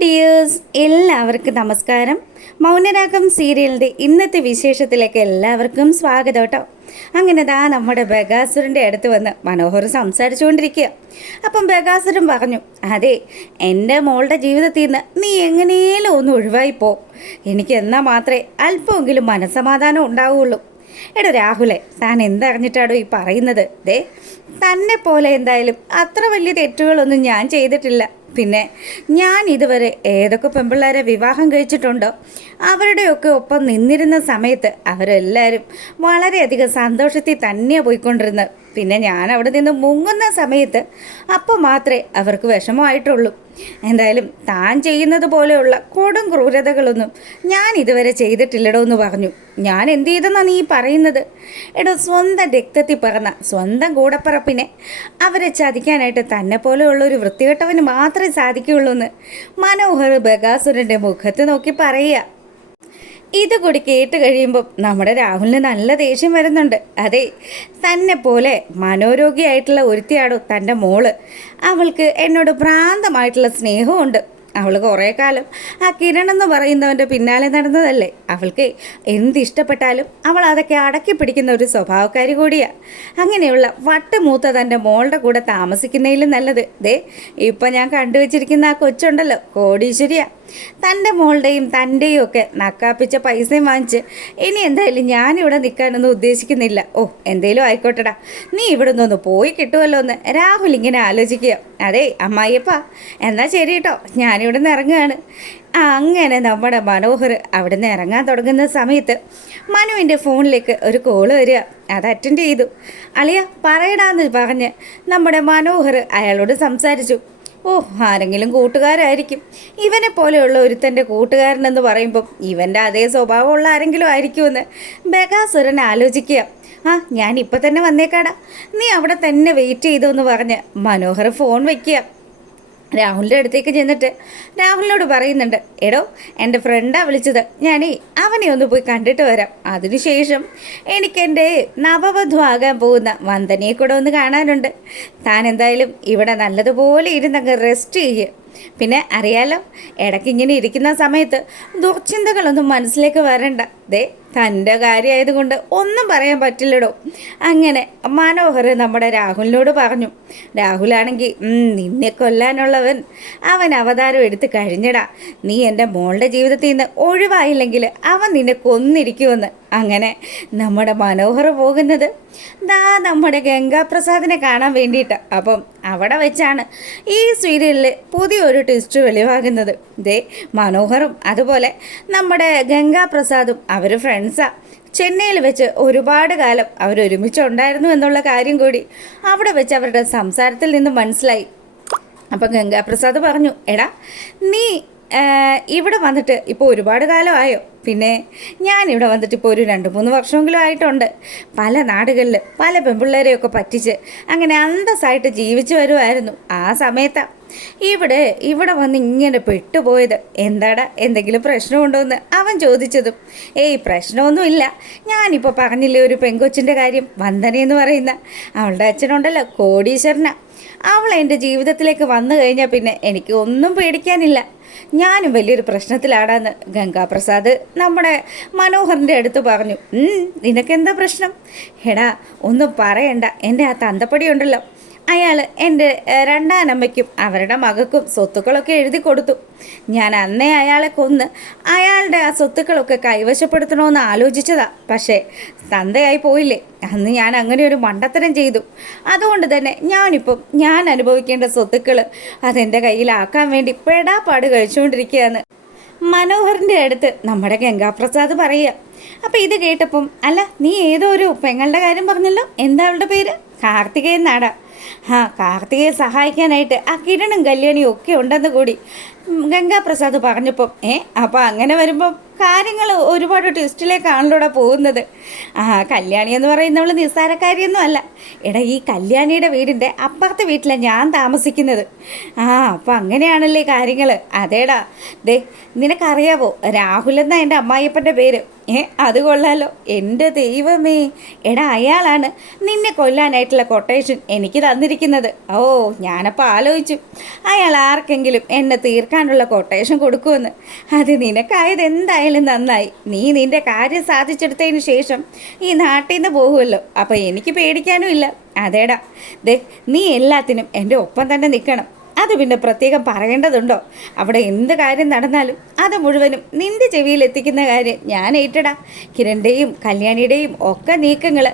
Dears, എല്ലാവർക്കും നമസ്കാരം. മൗനരാഗം സീരിയലിൻ്റെ ഇന്നത്തെ വിശേഷത്തിലേക്ക് എല്ലാവർക്കും സ്വാഗതം കേട്ടോ. അങ്ങനെ നമ്മുടെ ബഗാസുരൻ്റെ അടുത്ത് വന്ന് മനോഹർ സംസാരിച്ചുകൊണ്ടിരിക്കുക. അപ്പം ബഗാസുരൻ പറഞ്ഞു, അതെ, എൻ്റെ മോളുടെ ജീവിതത്തിൽ നിന്ന് നീ എങ്ങനെയും ഒന്ന് ഒഴിവായിപ്പോ, എനിക്ക് എന്നാൽ മാത്രമേ അല്പമെങ്കിലും മനസ്സമാധാനം ഉണ്ടാവുകയുള്ളൂ. എടോ രാഹുലെ, താൻ എന്തറിഞ്ഞിട്ടാടോ ഈ പറയുന്നത്? തന്നെ പോലെ എന്തായാലും അത്ര വലിയ തെറ്റുകളൊന്നും ഞാൻ ചെയ്തിട്ടില്ല. പിന്നെ ഞാൻ ഇതുവരെ ഏതൊക്കെ പെൺപിള്ളേരെ വിവാഹം കഴിച്ചിട്ടുണ്ടോ അവരുടെയൊക്കെ ഒപ്പം നിന്നിരുന്ന സമയത്ത് അവരെല്ലാവരും വളരെയധികം സന്തോഷത്തിൽ തന്നെയാണ് പോയിക്കൊണ്ടിരുന്നത്. പിന്നെ ഞാൻ അവിടെ നിന്ന് മുങ്ങുന്ന സമയത്ത് അപ്പോൾ മാത്രമേ അവർക്ക് വിഷമമായിട്ടുള്ളൂ. എന്തായാലും താൻ ചെയ്യുന്നത് പോലെയുള്ള കൊടും ക്രൂരതകളൊന്നും ഞാൻ ഇതുവരെ ചെയ്തിട്ടില്ലടോ എന്ന് പറഞ്ഞു. ഞാൻ എന്ത് ചെയ്തെന്നാണ് നീ പറയുന്നത്? എടോ, സ്വന്തം രക്തത്തിൽ പറഞ്ഞ സ്വന്തം കൂടപ്പറപ്പിനെ അവരെ ചതിക്കാനായിട്ട് തന്നെ പോലെയുള്ള ഒരു വൃത്തികെട്ടവന് മാത്രമേ സാധിക്കുകയുള്ളൂ എന്ന് മനോഹർ ബഗാസുരൻ്റെ മുഖത്ത് നോക്കി പറയുക. ഇതുകൂടി കേട്ട് കഴിയുമ്പം നമ്മുടെ രാഹുലിന് നല്ല ദേഷ്യം വരുന്നുണ്ട്. അതെ, തന്നെ പോലെ മനോരോഗിയായിട്ടുള്ള ഒരുത്തിയാടോ തൻ്റെ മോള്. അവൾക്ക് എന്നോട് ഭ്രാന്തമായിട്ടുള്ള സ്നേഹമുണ്ട്. അവൾ കുറേ കാലം ആ കിരൺ എന്ന് പറയുന്നവൻ്റെ പിന്നാലെ നടന്നതല്ലേ. അവൾക്ക് എന്തിഷ്ടപ്പെട്ടാലും അവൾ അതൊക്കെ അടക്കി പിടിക്കുന്ന ഒരു സ്വഭാവക്കാരി കൂടിയാണ്. അങ്ങനെയുള്ള വട്ടുമൂത്ത തൻ്റെ മോളുടെ കൂടെ താമസിക്കുന്നതിലും നല്ലത് ഇപ്പം ഞാൻ കണ്ടുവച്ചിരിക്കുന്ന ആ കൊച്ചുണ്ടല്ലോ, കോടീശ്വരിയാണ്. തൻ്റെ മോളുടെയും തൻ്റെയും ഒക്കെ നക്കാപ്പിച്ച പൈസയും വാങ്ങിച്ച് ഇനി എന്തായാലും ഞാനിവിടെ നിൽക്കാനൊന്നും ഉദ്ദേശിക്കുന്നില്ല. എന്തേലും ആയിക്കോട്ടെടാ, നീ ഇവിടെ നിന്നൊന്ന് പോയി കിട്ടുമല്ലോ എന്ന് രാഹുൽ ഇങ്ങനെ ആലോചിക്കുക. അതെ അമ്മായിയപ്പ, എന്നാൽ ശരി കേട്ടോ, ഞാനിവിടെ നിന്ന് ഇറങ്ങുകയാണ്. അങ്ങനെ നമ്മുടെ മനോഹർ അവിടെ നിന്ന് ഇറങ്ങാൻ തുടങ്ങുന്ന സമയത്ത് മനുവിൻ്റെ ഫോണിലേക്ക് ഒരു കോള് വരിക. അത് അറ്റൻഡ് ചെയ്തു. അളിയ പറയടാന്ന് പറഞ്ഞ് നമ്മുടെ മനോഹർ അയാളോട് സംസാരിച്ചു. ആരെങ്കിലും കൂട്ടുകാരായിരിക്കും. ഇവനെ പോലെയുള്ള ഒരുത്തൻ്റെ കൂട്ടുകാരനെന്ന് പറയുമ്പം ഇവൻ്റെ അതേ സ്വഭാവമുള്ള ആരെങ്കിലും ആയിരിക്കുമെന്ന് ബഗാസുരൻ ആലോചിക്കുക. ഞാൻ ഇപ്പം തന്നെ വന്നേക്കാടാ, നീ അവിടെ തന്നെ വെയിറ്റ് ചെയ്തു എന്ന് പറഞ്ഞ് മനോഹർ ഫോൺ വയ്ക്കുക. രാഹുലിൻ്റെ അടുത്തേക്ക് ചെന്നിട്ട് രാഹുലിനോട് പറയുന്നുണ്ട്, എടോ, എൻ്റെ ഫ്രണ്ടാണ് വിളിച്ചത്, ഞാനേ അവനെ ഒന്ന് പോയി കണ്ടിട്ട് വരാം. അതിനുശേഷം എനിക്കെൻ്റെ നവവധു ആകാൻ പോകുന്ന വന്ദനയെ കൂടെ ഒന്ന് കാണാനുണ്ട്. താൻ എന്തായാലും ഇവിടെ നല്ലതുപോലെ ഇരുന്നങ്ങ് റെസ്റ്റ് ചെയ്യുക. പിന്നെ അറിയാലോ, ഇടയ്ക്ക് ഇങ്ങനെ ഇരിക്കുന്ന സമയത്ത് ദുർചിന്തകളൊന്നും മനസ്സിലേക്ക് വരണ്ട. തൻ്റെ കാര്യമായതുകൊണ്ട് ഒന്നും പറയാൻ പറ്റില്ലടോ. അങ്ങനെ മനോഹർ നമ്മുടെ രാഹുലിനോട് പറഞ്ഞു. രാഹുലാണെങ്കിൽ നിന്നെ കൊല്ലാനുള്ളവൻ അവൻ അവതാരം എടുത്ത് കഴിഞ്ഞടാ. നീ എൻ്റെ മോളുടെ ജീവിതത്തിൽ നിന്ന് ഒഴിവായില്ലെങ്കിൽ അവൻ നിന്നെ കൊന്നിരിക്കുമെന്ന്. അങ്ങനെ നമ്മുടെ മനോഹർ പോകുന്നത് നമ്മുടെ ഗംഗാപ്രസാദിനെ കാണാൻ വേണ്ടിയിട്ട്. അപ്പം അവിടെ വെച്ചാണ് ഈ സീരിയലിൽ പുതിയൊരു ട്വിസ്റ്റ് വെളിവാകുന്നത്. മനോഹറും അതുപോലെ നമ്മുടെ ഗംഗാപ്രസാദും അവർ ഫ്രണ്ട്സാണ്. ചെന്നൈയിൽ വെച്ച് ഒരുപാട് കാലം അവരൊരുമിച്ചുണ്ടായിരുന്നു എന്നുള്ള കാര്യം കൂടി അവിടെ വെച്ച് അവരുടെ സംസാരത്തിൽ നിന്ന് മനസ്സിലായി. അപ്പം ഗംഗാപ്രസാദ് പറഞ്ഞു, എടാ, നീ ഇവിടെ വന്നിട്ട് ഇപ്പോൾ ഒരുപാട് കാലമായോ? പിന്നെ ഞാനിവിടെ വന്നിട്ട് ഇപ്പോൾ ഒരു 2-3 വർഷമെങ്കിലും ആയിട്ടുണ്ട്. പല നാടുകളിൽ പല പെൺപിള്ളേരെയൊക്കെ പറ്റിച്ച് അങ്ങനെ അന്തസ്സായിട്ട് ജീവിച്ചു വരുമായിരുന്നു. ആ സമയത്താണ് ഇവിടെ വന്ന് ഇങ്ങനെ പെട്ടുപോയത്. എന്താടാ, എന്തെങ്കിലും പ്രശ്നമുണ്ടോ എന്ന് അവൻ ചോദിച്ചതും, പ്രശ്നമൊന്നുമില്ല. ഞാനിപ്പോൾ പറഞ്ഞില്ലേ ഒരു പെങ്കൊച്ചിൻ്റെ കാര്യം, വന്ദനയെന്ന് പറയുന്ന അവളുടെ അച്ഛനുണ്ടല്ലോ, കോടീശ്വരനാ. അവൾ എൻ്റെ ജീവിതത്തിലേക്ക് വന്നു കഴിഞ്ഞാൽ പിന്നെ എനിക്ക് ഒന്നും പേടിക്കാനില്ല. ഞാനും വലിയൊരു പ്രശ്നത്തിലാടാന്ന് ഗംഗാപ്രസാദ് നമ്മുടെ മനോഹറിൻ്റെ അടുത്ത് പറഞ്ഞു. നിനക്കെന്താ പ്രശ്നം? എടാ, ഒന്നും പറയണ്ട. എൻ്റെ ആ തന്തപ്പടി ഉണ്ടല്ലോ, അയാൾ എൻ്റെ രണ്ടാനമ്മയ്ക്കും അവരുടെ മകൾക്കും സ്വത്തുക്കളൊക്കെ എഴുതി കൊടുത്തു. ഞാൻ അന്നേ അയാളെ കൊന്ന് അയാളുടെ ആ സ്വത്തുക്കളൊക്കെ കൈവശപ്പെടുത്തണമെന്ന് ആലോചിച്ചതാ. പക്ഷേ തന്തയായി പോയില്ലേ, അന്ന് ഞാൻ അങ്ങനെ ഒരു മണ്ടത്തരം ചെയ്തു. അതുകൊണ്ട് തന്നെ ഞാനിപ്പം ഞാൻ അനുഭവിക്കേണ്ട സ്വത്തുക്കൾ അതെൻ്റെ കയ്യിലാക്കാൻ വേണ്ടി പെടാപ്പാട് കഴിച്ചുകൊണ്ടിരിക്കുകയാണ് മനോഹറിൻ്റെ അടുത്ത് നമ്മുടെ ഗംഗാപ്രസാദ് പറയുക. അപ്പം ഇത് കേട്ടപ്പം, അല്ല, നീ ഏതോ ഒരു പെങ്ങളുടെ കാര്യം പറഞ്ഞല്ലോ, എന്താ അവളുടെ പേര്? കാർത്തികേയൻ നാടാ. കാർത്തികയെ സഹായിക്കാനായിട്ട് ആ കിരണും കല്യാണിയും ഒക്കെ ഉണ്ടെന്ന് കൂടി ഗംഗാപ്രസാദ് പറഞ്ഞപ്പം അപ്പോൾ അങ്ങനെ വരുമ്പം കാര്യങ്ങൾ ഒരുപാട് ട്വിസ്റ്റിലേക്കാണല്ലോടെ പോകുന്നത്. കല്യാണി എന്ന് പറയുന്നവൾ നിസ്സാരക്കാരിയൊന്നും അല്ല. എടാ, ഈ കല്യാണിയുടെ വീടിൻ്റെ അപ്പുറത്തെ വീട്ടിലാണ് ഞാൻ താമസിക്കുന്നത്. അപ്പോൾ അങ്ങനെയാണല്ലേ കാര്യങ്ങൾ. അതേടാ, നിനക്കറിയാവോ, രാഹുൽ എന്നാ എൻ്റെ അമ്മായിയപ്പൻ്റെ പേര്. അത് കൊള്ളാലോ. എൻ്റെ ദൈവമേ, എടാ അയാളാണ് നിന്നെ കൊല്ലാനായിട്ടുള്ള കൊട്ടേഷൻ എനിക്ക് തന്നിരിക്കുന്നത്. ഓ, ഞാനപ്പോൾ ആലോചിച്ചു അയാൾ ആർക്കെങ്കിലും എന്നെ തീർക്കാനുള്ള കൊട്ടേഷൻ കൊടുക്കുമെന്ന്. അത് നിനക്കായത് എന്തായാലും നന്നായി. നീ നിൻ്റെ കാര്യം സാധിച്ചെടുത്തതിന് ശേഷം ഈ നാട്ടിൽ നിന്ന് പോകുമല്ലോ, അപ്പോൾ എനിക്ക് പേടിക്കാനും ഇല്ല. അതേടാ, ദേ നീ എല്ലാത്തിനും എൻ്റെ ഒപ്പം തന്നെ നിൽക്കണം. അത് പിന്നെ പ്രത്യേകം പറയേണ്ടതുണ്ടോ? അവിടെ എന്ത് കാര്യം നടന്നാലും അത് മുഴുവനും നിൻ്റെ ചെവിയിൽ എത്തിക്കുന്ന കാര്യം ഞാൻ ഏറ്റടാ. കിരണിൻ്റെയും കല്യാണിയുടെയും ഒക്കെ നീക്കങ്ങൾ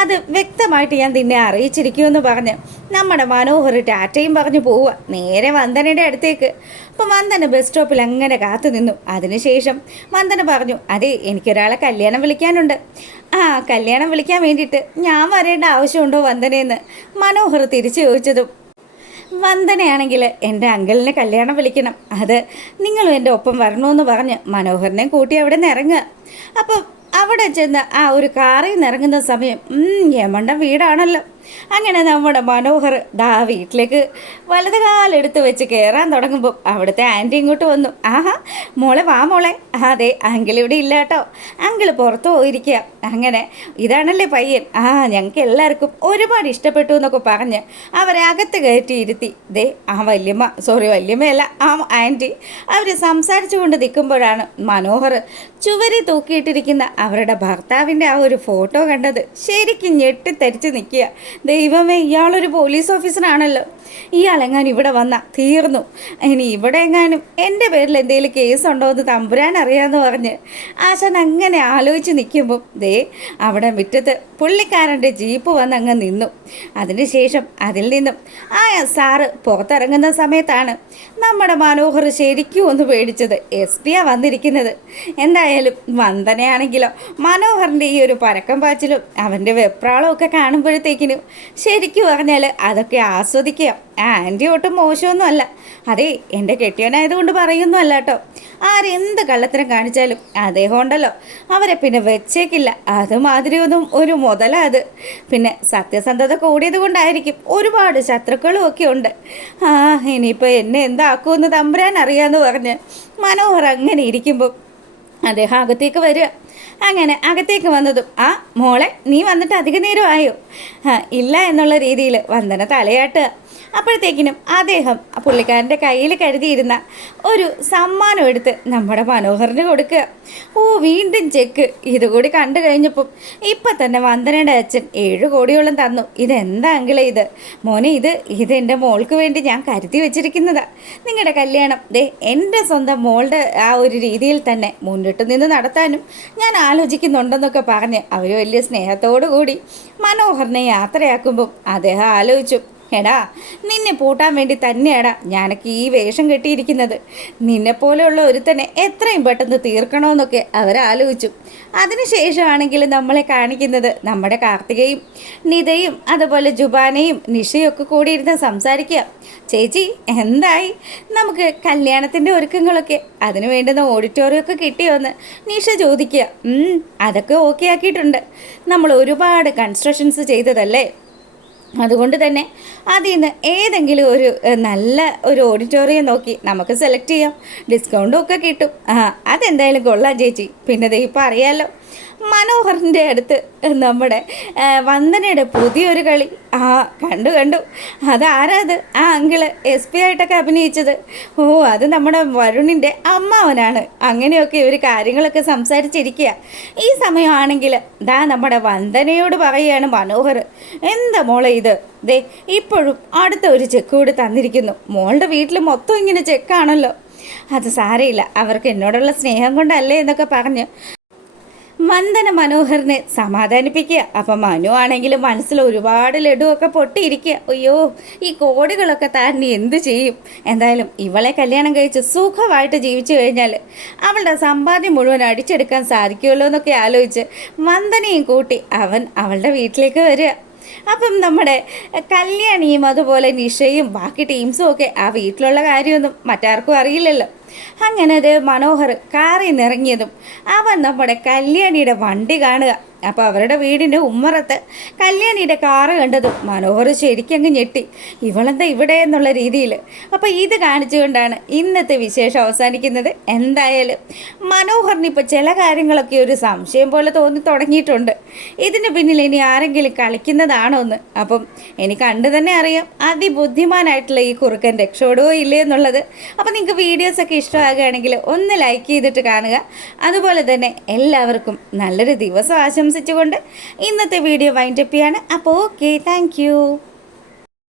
അത് വ്യക്തമായിട്ട് ഞാൻ നിന്നെ അറിയിച്ചിരിക്കുമെന്ന് പറഞ്ഞ് നമ്മുടെ മനോഹർ ടാറ്റയും പറഞ്ഞു പോവുക നേരെ വന്ദനയുടെ അടുത്തേക്ക്. അപ്പോൾ വന്ദന ബസ് സ്റ്റോപ്പിൽ അങ്ങനെ കാത്തു നിന്നു. അതിനുശേഷം വന്ദന പറഞ്ഞു, അതെ എനിക്കൊരാളെ കല്യാണം വിളിക്കാനുണ്ട്. കല്യാണം വിളിക്കാൻ വേണ്ടിയിട്ട് ഞാൻ വരേണ്ട ആവശ്യമുണ്ടോ വന്ദനയെന്ന് മനോഹർ തിരിച്ചു ചോദിച്ചതും, വന്ദനയാണെങ്കിൽ എൻ്റെ അങ്കിളിനെ കല്യാണം വിളിക്കണം, അത് നിങ്ങളും എൻ്റെ ഒപ്പം വരണമെന്ന് പറഞ്ഞ് മനോഹരനെ കൂട്ടി അവിടെ നിന്ന് ഇറങ്ങുക. അപ്പം അവിടെ ചെന്ന് ആ ഒരു കാറിൽ നിന്ന് ഇറങ്ങുന്ന സമയം യമണ്ട വീടാണല്ലോ. അങ്ങനെ നമ്മുടെ മനോഹർ ദാ വീട്ടിലേക്ക് വലത് കാലെടുത്ത് വെച്ച് കയറാൻ തുടങ്ങുമ്പോൾ അവിടുത്തെ ആൻറ്റി ഇങ്ങോട്ട് വന്നു. ആഹാ മോളെ, വാ മോളെ. അതെ, അങ്കിൾ ഇവിടെ ഇല്ല കേട്ടോ, അങ്കിൾ പുറത്ത് പോയിരിക്കുക. അങ്ങനെ ഇതാണല്ലേ പയ്യൻ, ഞങ്ങൾക്ക് എല്ലാവർക്കും ഒരുപാട് ഇഷ്ടപ്പെട്ടു എന്നൊക്കെ പറഞ്ഞ് അവരെ അകത്ത് കയറ്റി ഇരുത്തി. ദേ ആ വല്യമ്മയല്ല, ആ ആൻറ്റി അവർ സംസാരിച്ചു കൊണ്ട് നിൽക്കുമ്പോഴാണ് മനോഹർ ചുവരി തൂക്കിയിട്ടിരിക്കുന്ന അവരുടെ ഭർത്താവിൻ്റെ ആ ഒരു ഫോട്ടോ കണ്ടത്. ശരിക്കും ഞെട്ടിത്തരിച്ച് നിൽക്കുക. ദൈവമേ, ഇയാളൊരു പോലീസ് ഓഫീസറാണല്ലോ. ഇയാളെങ്ങാനും ഇവിടെ വന്നാൽ തീർന്നു. ഇനി ഇവിടെ എങ്ങാനും എൻ്റെ പേരിൽ എന്തെങ്കിലും കേസുണ്ടോ എന്ന് തമ്പുരാൻ അറിയാമെന്ന് പറഞ്ഞ് ആശാൻ അങ്ങനെ ആലോചിച്ച് നിൽക്കുമ്പം ദേ അവിടെ മുറ്റത്ത് പുള്ളിക്കാരൻ്റെ ജീപ്പ് വന്ന് അങ്ങ് നിന്നു. അതിനുശേഷം അതിൽ നിന്നും ആ സാറ് പുറത്തിറങ്ങുന്ന സമയത്താണ് നമ്മുടെ മനോഹർ ശരിക്കും ഒന്ന് പേടിച്ചത്. SP വന്നിരിക്കുന്നത്. എന്തായാലും വന്ദനയാണെങ്കിലോ മനോഹറിൻ്റെ ഈ ഒരു പരക്കം പാച്ചിലും അവൻ്റെ വെപ്രാളവും ഒക്കെ കാണുമ്പോഴത്തേക്കിനും ശരിക്കും പറഞ്ഞാൽ അതൊക്കെ ആസ്വദിക്കുക. ആൻറ്റി ഒട്ടും മോശമൊന്നും അല്ല. അതെ, എൻ്റെ കെട്ടിയവനായതുകൊണ്ട് പറയുന്നല്ല കേട്ടോ. ആരെന്ത് കള്ളത്തരം കാണിച്ചാലും അദ്ദേഹം ഉണ്ടല്ലോ അവരെ പിന്നെ വെച്ചേക്കില്ല. അതുമാതിരിയൊന്നും ഒരു മുതലാ അത്. പിന്നെ സത്യസന്ധത കൂടിയത് കൊണ്ടായിരിക്കും ഒരുപാട് ശത്രുക്കളും ഒക്കെ ഉണ്ട്. ഇനിയിപ്പോൾ എന്നെ എന്താക്കുമെന്ന് തമ്പുരാൻ അറിയാമെന്ന് പറഞ്ഞ് മനോഹർ അങ്ങനെ ഇരിക്കുമ്പോൾ അദ്ദേഹം അകത്തേക്ക് വരിക. അങ്ങനെ അകത്തേക്ക് വന്നതും, മോളെ നീ വന്നിട്ട് അധിക നേരം ആയോ? ഇല്ല എന്നുള്ള രീതിയിൽ വന്ദന തലയാട്ടുക. അപ്പോഴത്തേക്കിനും അദ്ദേഹം പുള്ളിക്കാരൻ്റെ കയ്യിൽ കരുതിയിരുന്ന ഒരു സമ്മാനം എടുത്ത് നമ്മുടെ മനോഹറിന് കൊടുക്കുക. വീണ്ടും ചെക്ക്. ഇതുകൂടി കണ്ടു കഴിഞ്ഞപ്പം ഇപ്പം തന്നെ വന്ദനയുടെ അച്ഛൻ 7 കോടിയോളം തന്നു. ഇതെന്താ അങ്കിളെ ഇത്? മോനെ, ഇത് എൻ്റെ മോൾക്ക് വേണ്ടി ഞാൻ കരുതി വെച്ചിരിക്കുന്നതാണ്. നിങ്ങളുടെ കല്യാണം എൻ്റെ സ്വന്തം മോളുടെ ആ ഒരു രീതിയിൽ തന്നെ മുന്നിട്ട് നിന്ന് നടത്താനും ഞാൻ ആലോചിക്കുന്നുണ്ടെന്നൊക്കെ പറഞ്ഞ് അവർ വലിയ സ്നേഹത്തോടു കൂടി മനോഹറിനെ യാത്രയാക്കുമ്പം അദ്ദേഹം ആലോചിച്ചു, എടാ നിന്നെ പൂട്ടാൻ വേണ്ടി തന്നെയാടാ ഞാനൊക്കെ ഈ വേഷം കെട്ടിയിരിക്കുന്നത്. നിന്നെപ്പോലെയുള്ള ഒരുത്തനെ എത്രയും പെട്ടെന്ന് തീർക്കണമെന്നൊക്കെ അവരാലോചിച്ചു. അതിനുശേഷമാണെങ്കിൽ നമ്മളെ കാണിക്കുന്നത് നമ്മുടെ കാർത്തികയും നിതയും അതുപോലെ ജുബാനയും നിഷയൊക്കെ കൂടിയിരുന്ന് സംസാരിക്കുക. ചേച്ചി എന്തായി? നമുക്ക് കല്യാണത്തിൻ്റെ ഒരുക്കങ്ങളൊക്കെ അതിന് വേണ്ടുന്ന ഓഡിറ്റോറിയമൊക്കെ കിട്ടിയോന്ന് നിഷ ചോദിക്കുക. അതൊക്കെ ഓക്കെ ആക്കിയിട്ടുണ്ട്. നമ്മൾ ഒരുപാട് കൺസ്ട്രക്ഷൻസ് ചെയ്തതല്ലേ, അതുകൊണ്ട് തന്നെ അതിൽ നിന്ന് ഏതെങ്കിലും ഒരു നല്ല ഒരു ഓഡിറ്റോറിയം നോക്കി നമുക്ക് സെലക്ട് ചെയ്യാം. ഡിസ്കൗണ്ടും ഒക്കെ കിട്ടും. അതെന്തായാലും കൊള്ളാം ചേച്ചി. പിന്നെ ഇപ്പോൾ അറിയാമല്ലോ മനോഹറിൻ്റെ അടുത്ത് നമ്മുടെ വന്ദനയുടെ പുതിയൊരു കളി. കണ്ടു. അതാരത്? ആ അങ്കിള് SP ആയിട്ടൊക്കെ അഭിനയിച്ചത്. അത് നമ്മുടെ വരുണിൻ്റെ അമ്മാവനാണ്. അങ്ങനെയൊക്കെ ഇവർ കാര്യങ്ങളൊക്കെ സംസാരിച്ചിരിക്കുക. ഈ സമയമാണെങ്കിൽ നമ്മുടെ വന്ദനയോട് പറയുകയാണ് മനോഹർ, എന്താ മോളെ ഇത്? ഇപ്പോഴും അടുത്ത ഒരു ചെക്ക് കൂടി തന്നിരിക്കുന്നു. മോളുടെ വീട്ടിൽ മൊത്തം ഇങ്ങനെ ചെക്കാണല്ലോ. അത് സാരമില്ല, അവർക്ക് എന്നോടുള്ള സ്നേഹം കൊണ്ടല്ലേ എന്നൊക്കെ പറഞ്ഞ് വന്ദന മനോഹറിനെ സമാധാനിപ്പിക്കുക. അപ്പം മനു ആണെങ്കിലും മനസ്സിൽ ഒരുപാട് ലഡുവൊക്കെ പൊട്ടിയിരിക്കുക. അയ്യോ, ഈ കോടികളൊക്കെ താൻ എന്ത് ചെയ്യും? എന്തായാലും ഇവളെ കല്യാണം കഴിച്ച് സുഖമായിട്ട് ജീവിച്ചു കഴിഞ്ഞാൽ അവളുടെ സമ്പാദ്യം മുഴുവൻ അടിച്ചെടുക്കാൻ സാധിക്കുമല്ലോ എന്നൊക്കെ ആലോചിച്ച് വന്ദനയും കൂട്ടി അവൻ അവളുടെ വീട്ടിലേക്ക് വരിക. അപ്പം നമ്മുടെ കല്യാണിയും അതുപോലെ നിഷയും ബാക്കി ടീംസും ഒക്കെ ആ വീട്ടിലുള്ള കാര്യമൊന്നും മറ്റാർക്കും അറിയില്ലല്ലോ. അങ്ങനെ അത് മനോഹർ കാറിൽ നിന്നിറങ്ങിയതും അവൻ നമ്മുടെ കല്യാണിയുടെ വണ്ടി കാണുക. അപ്പോൾ അവരുടെ വീടിൻ്റെ ഉമ്മറത്ത് കല്യാണിയുടെ കാറ് കണ്ടതും മനോഹർ ശരിക്കങ്ങ് ഞെട്ടി. ഇവളെന്താ ഇവിടെ എന്നുള്ള രീതിയിൽ. അപ്പോൾ ഇത് കാണിച്ചുകൊണ്ടാണ് ഇന്നത്തെ വിശേഷം അവസാനിക്കുന്നത്. എന്തായാലും മനോഹറിന് ഇപ്പോൾ ചില കാര്യങ്ങളൊക്കെ ഒരു സംശയം പോലെ തോന്നി തുടങ്ങിയിട്ടുണ്ട്. ഇതിന് പിന്നിൽ ഇനി ആരെങ്കിലും കളിക്കുന്നതാണോ എന്ന്. അപ്പം എനിക്ക് കണ്ടു തന്നെ അറിയാം അതിബുദ്ധിമാനായിട്ടുള്ള ഈ കുറുക്കൻ രക്ഷപ്പെടുകയോ ഇല്ലേ എന്നുള്ളത്. അപ്പോൾ നിങ്ങൾക്ക് വീഡിയോസൊക്കെ ഇഷ്ടമാകുകയാണെങ്കിൽ ഒന്ന് ലൈക്ക് ചെയ്തിട്ട് കാണുക. അതുപോലെ തന്നെ എല്ലാവർക്കും നല്ലൊരു ദിവസം ആശംസിച്ചുകൊണ്ട് ഇന്നത്തെ വീഡിയോ വൈൻഡപ്പ് ചെയ്യാണ്. അപ്പോൾ ഓക്കെ, താങ്ക്